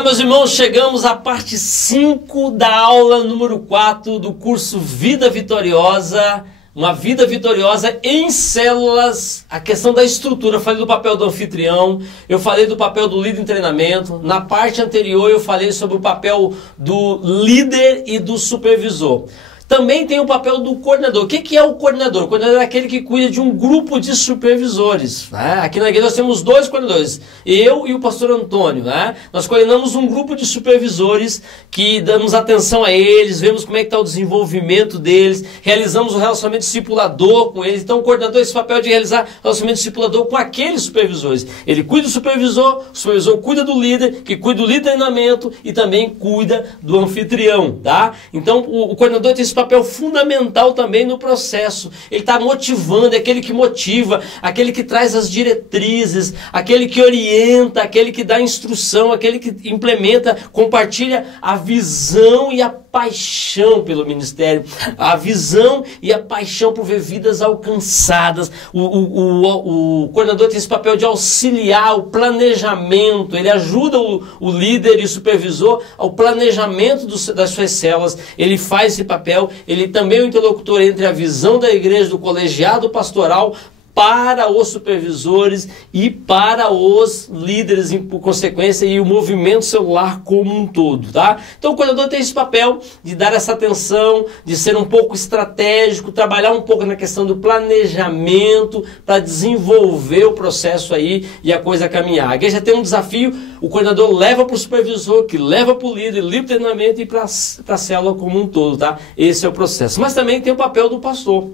Olá, meus irmãos, chegamos à parte 5 da aula número 4 do curso Vida Vitoriosa. Uma vida vitoriosa em células, a questão da estrutura. Eu falei do papel do anfitrião, eu falei do papel do líder em treinamento. Na parte anterior eu falei sobre o papel do líder e do supervisor. Também tem o papel do coordenador. O que é o coordenador? O coordenador é aquele que cuida de um grupo de supervisores, né? Aqui na igreja nós temos 2 coordenadores, eu e o pastor Antônio, né? Nós coordenamos um grupo de supervisores que damos atenção a eles, vemos como é que está o desenvolvimento deles, realizamos o relacionamento discipulador com eles. Então o coordenador tem esse papel de realizar relacionamento discipulador com aqueles supervisores. Ele cuida do supervisor, o supervisor cuida do líder, que cuida do líder de treinamento e também cuida do anfitrião, tá? Então o coordenador tem esse papel fundamental também no processo. Ele está motivando, é aquele que motiva, aquele que traz as diretrizes, aquele que orienta, aquele que dá instrução, aquele que implementa, compartilha a visão e a paixão pelo ministério, a visão e a paixão por ver vidas alcançadas. O coordenador tem esse papel de auxiliar o planejamento, ele ajuda o líder e o supervisor ao planejamento das suas células, ele faz esse papel, ele também é o interlocutor entre a visão da igreja, do colegiado pastoral, para os supervisores e para os líderes, por consequência, e o movimento celular como um todo, tá? Então o coordenador tem esse papel de dar essa atenção, de ser um pouco estratégico, trabalhar um pouco na questão do planejamento, para desenvolver o processo aí e a coisa caminhar. A igreja tem um desafio, o coordenador leva para o supervisor, que leva para o líder do treinamento e para a célula como um todo, tá? Esse é o processo. Mas também tem o papel do pastor.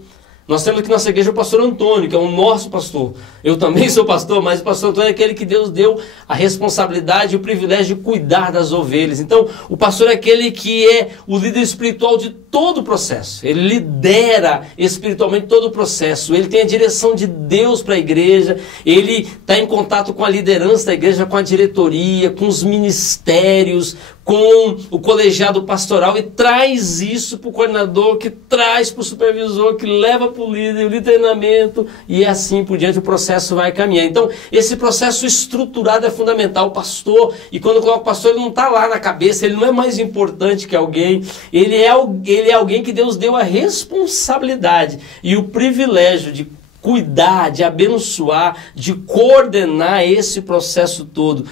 Nós temos aqui na nossa igreja o pastor Antônio, que é o nosso pastor. Eu também sou pastor, mas o pastor Antônio é aquele que Deus deu a responsabilidade e o privilégio de cuidar das ovelhas. Então, o pastor é aquele que é o líder espiritual de todo o processo. Ele lidera espiritualmente todo o processo. Ele tem a direção de Deus para a igreja. Ele está em contato com a liderança da igreja, com a diretoria, com os ministérios, com o colegiado pastoral, e traz isso para o coordenador, que traz para o supervisor, que leva para o líder, o treinamento, e assim por diante o processo vai caminhar. Então, esse processo estruturado é fundamental. O pastor, e quando eu coloco o pastor, ele não está lá na cabeça, ele não é mais importante que alguém, ele é alguém que Deus deu a responsabilidade e o privilégio de cuidar, de abençoar, de coordenar esse processo todo.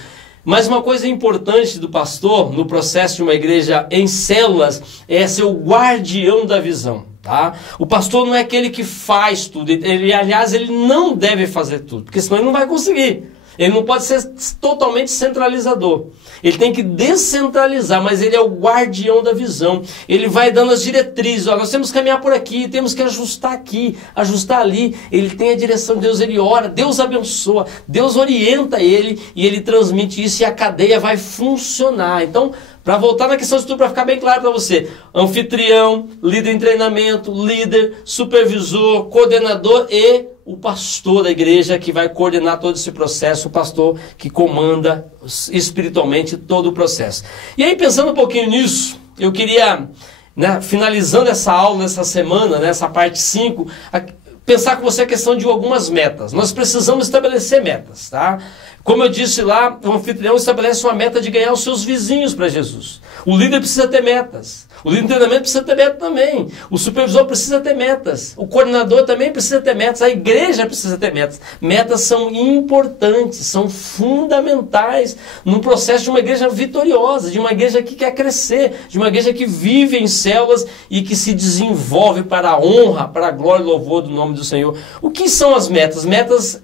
Mas uma coisa importante do pastor, no processo de uma igreja em células, é ser o guardião da visão, tá? O pastor não é aquele que faz tudo, aliás, ele não deve fazer tudo, porque senão ele não vai conseguir. Ele não pode ser totalmente centralizador. Ele tem que descentralizar, mas ele é o guardião da visão. Ele vai dando as diretrizes. Ó, nós temos que caminhar por aqui, temos que ajustar aqui, ajustar ali. Ele tem a direção de Deus, ele ora, Deus abençoa, Deus orienta ele e ele transmite isso e a cadeia vai funcionar. Então, para voltar na questão de tudo, para ficar bem claro para você, anfitrião, líder em treinamento, líder, supervisor, coordenador e o pastor da igreja que vai coordenar todo esse processo, o pastor que comanda espiritualmente todo o processo. E aí, pensando um pouquinho nisso, eu queria, finalizando essa aula, nessa semana, nessa parte 5, pensar com você a questão de algumas metas. Nós precisamos estabelecer metas, tá? Como eu disse lá, o anfitrião estabelece uma meta de ganhar os seus vizinhos para Jesus. O líder precisa ter metas. O líder de treinamento precisa ter metas também. O supervisor precisa ter metas. O coordenador também precisa ter metas. A igreja precisa ter metas. Metas são importantes, são fundamentais no processo de uma igreja vitoriosa, de uma igreja que quer crescer, de uma igreja que vive em células e que se desenvolve para a honra, para a glória e louvor do nome do Senhor. O que são as metas? Metas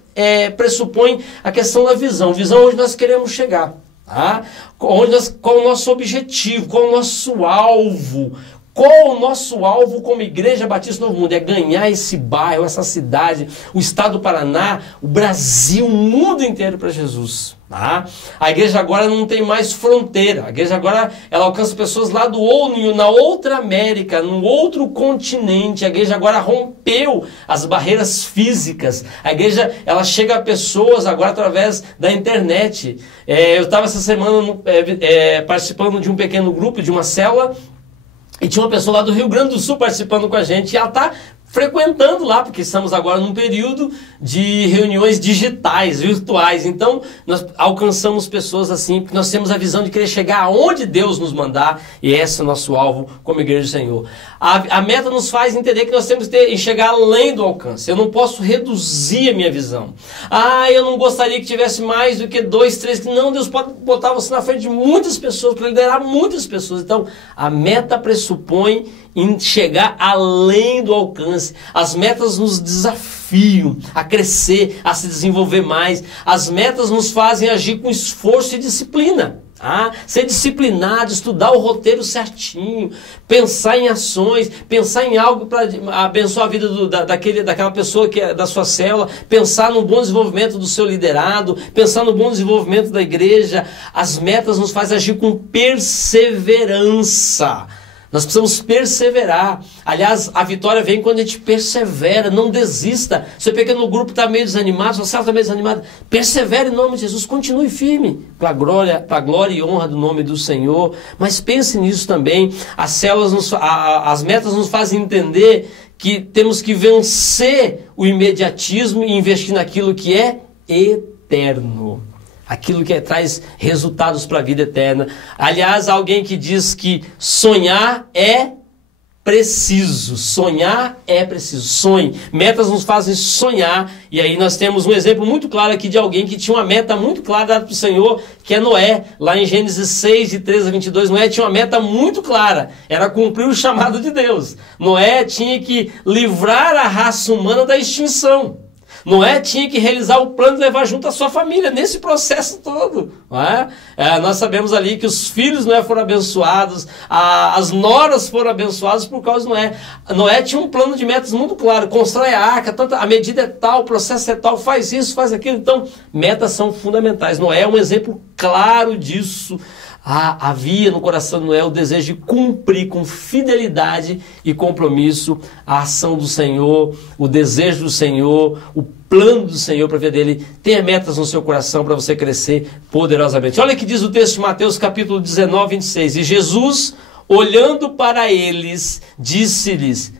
pressupõem a questão da visão. Visão onde nós queremos chegar. Tá? Qual o nosso objetivo? Qual o nosso alvo? Qual o nosso alvo como Igreja Batista Novo Mundo? É ganhar esse bairro, essa cidade, o estado do Paraná, o Brasil, o mundo inteiro para Jesus. Tá? A igreja agora não tem mais fronteira. A igreja agora ela alcança pessoas lá na outra América, no outro continente. A igreja agora rompeu as barreiras físicas. A igreja ela chega a pessoas agora através da internet. Eu estava essa semana participando de um pequeno grupo, de uma célula, e tinha uma pessoa lá do Rio Grande do Sul participando com a gente, e ela está frequentando lá, porque estamos agora num período de reuniões digitais, virtuais. Então, nós alcançamos pessoas assim, porque nós temos a visão de querer chegar aonde Deus nos mandar, e esse é o nosso alvo como Igreja do Senhor. A meta nos faz entender que nós temos que chegar além do alcance. Eu não posso reduzir a minha visão. Eu não gostaria que tivesse mais do que 2, 3. Não, Deus pode botar você na frente de muitas pessoas, para liderar muitas pessoas. Então, a meta pressupõe em chegar além do alcance. As metas nos desafiam a crescer, a se desenvolver mais. As metas nos fazem agir com esforço e disciplina. Ser disciplinado, estudar o roteiro certinho, pensar em ações, pensar em algo para abençoar a vida daquela pessoa que é da sua célula, pensar no bom desenvolvimento do seu liderado, pensar no bom desenvolvimento da igreja. As metas nos fazem agir com perseverança. Nós precisamos perseverar. Aliás, a vitória vem quando a gente persevera, não desista. Seu pequeno grupo está meio desanimado, sua célula está meio desanimada. Persevere em nome de Jesus, continue firme, para a glória e honra do nome do Senhor. Mas pense nisso também. As metas nos fazem entender que temos que vencer o imediatismo e investir naquilo que é eterno. Aquilo que traz resultados para a vida eterna. Aliás, alguém que diz que sonhar é preciso. Sonhar é preciso. Sonhe. Metas nos fazem sonhar. E aí nós temos um exemplo muito claro aqui de alguém que tinha uma meta muito clara dada para o Senhor, que é Noé. Lá em Gênesis 6, de 13 a 22, Noé tinha uma meta muito clara. Era cumprir o chamado de Deus. Noé tinha que livrar a raça humana da extinção. Noé tinha que realizar o plano de levar junto a sua família nesse processo todo. Não é? Nós sabemos ali que os filhos de Noé foram abençoados, as noras foram abençoadas por causa de Noé. Noé tinha um plano de metas muito claro: constrói a arca, a medida é tal, o processo é tal, faz isso, faz aquilo. Então, metas são fundamentais. Noé é um exemplo claro disso. Havia no coração de Noé o desejo de cumprir com fidelidade e compromisso a ação do Senhor, o desejo do Senhor, o plano do Senhor para a vida dele. Tenha metas no seu coração para você crescer poderosamente. Olha o que diz o texto de Mateus capítulo 19, 26. E Jesus, olhando para eles, disse-lhes: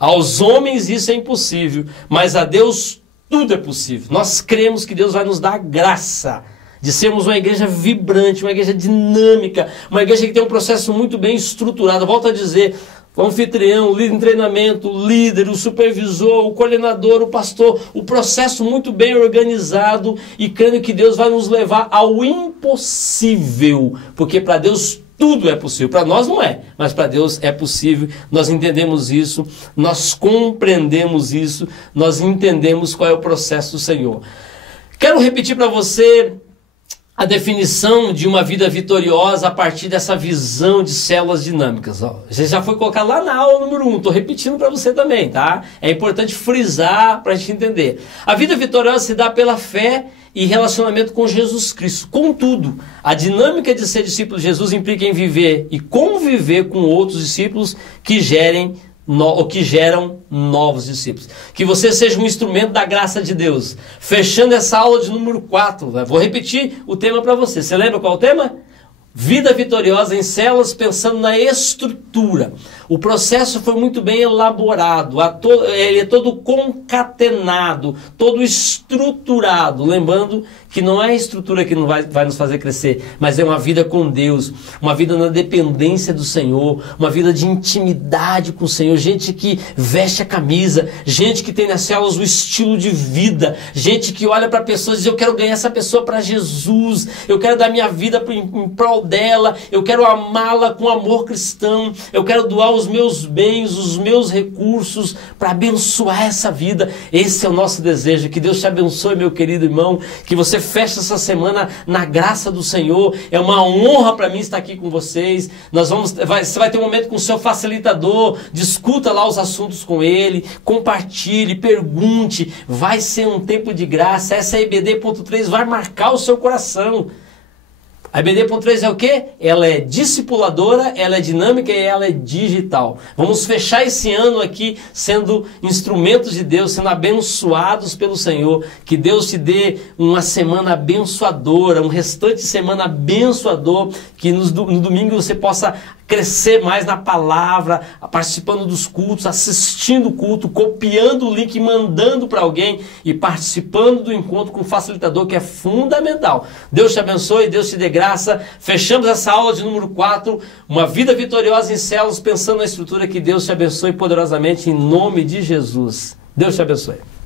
aos homens isso é impossível, mas a Deus tudo é possível. Nós cremos que Deus vai nos dar graça de sermos uma igreja vibrante, uma igreja dinâmica, uma igreja que tem um processo muito bem estruturado. Volto a dizer, o anfitrião, o líder em treinamento, o líder, o supervisor, o coordenador, o pastor, o processo muito bem organizado, e crendo que Deus vai nos levar ao impossível, porque para Deus tudo é possível. Para nós não é, mas para Deus é possível. Nós entendemos isso, nós compreendemos isso, nós entendemos qual é o processo do Senhor. Quero repetir para você a definição de uma vida vitoriosa a partir dessa visão de células dinâmicas. Você já foi colocado lá na aula número 1, estou repetindo para você também, tá? É importante frisar para a gente entender. A vida vitoriosa se dá pela fé e relacionamento com Jesus Cristo. Contudo, a dinâmica de ser discípulo de Jesus implica em viver e conviver com outros discípulos que geram novos discípulos. Que você seja um instrumento da graça de Deus. Fechando essa aula de número 4, vou repetir o tema para você. Você lembra qual é o tema? Vida vitoriosa em células, pensando na estrutura. O processo foi muito bem elaborado, ele é todo concatenado, todo estruturado. Lembrando que não é a estrutura que vai nos fazer crescer, mas é uma vida com Deus, uma vida na dependência do Senhor, uma vida de intimidade com o Senhor. Gente que veste a camisa, gente que tem nas células o estilo de vida, gente que olha para pessoas e diz: eu quero ganhar essa pessoa para Jesus, eu quero dar minha vida em prol dela, eu quero amá-la com amor cristão, eu quero doar os meus bens, os meus recursos para abençoar essa vida. Esse é o nosso desejo. Que Deus te abençoe, meu querido irmão, que você feche essa semana na graça do Senhor. É uma honra para mim estar aqui com vocês. Você vai ter um momento com o seu facilitador, discuta lá os assuntos com ele, compartilhe, pergunte. Vai ser um tempo de graça. Essa EBD.3 vai marcar o seu coração. A EBD.3 é o quê? Ela é discipuladora, ela é dinâmica e ela é digital. Vamos fechar esse ano aqui sendo instrumentos de Deus, sendo abençoados pelo Senhor. Que Deus te dê uma semana abençoadora, um restante de semana abençoador, que no domingo você possa crescer mais na palavra, participando dos cultos, assistindo o culto, copiando o link, mandando para alguém e participando do encontro com o facilitador, que é fundamental. Deus te abençoe, Deus te dê graça. Fechamos essa aula de número 4, uma vida vitoriosa em células, pensando na estrutura. Que Deus te abençoe poderosamente em nome de Jesus. Deus te abençoe.